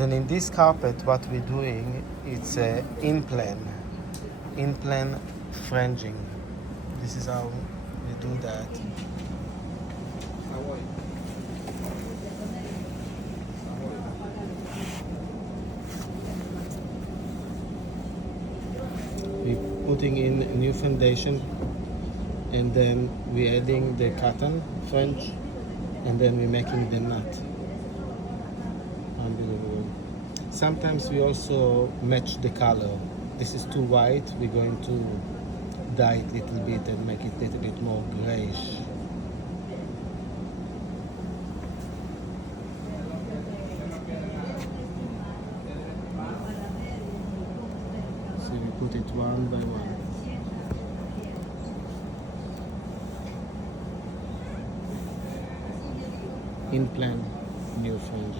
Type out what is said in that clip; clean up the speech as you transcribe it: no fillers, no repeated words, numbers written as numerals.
Then in this carpet, what we're doing, it's in-plan fringing. This is how we do that. We're putting in new foundation, and then we're adding the cotton fringe, and then we're making the knot. Unbelievable. Sometimes we also match the color. This is too white, we're going to dye it a little bit and make it a little bit more grayish. So we put it one by one. In plan, new fringe.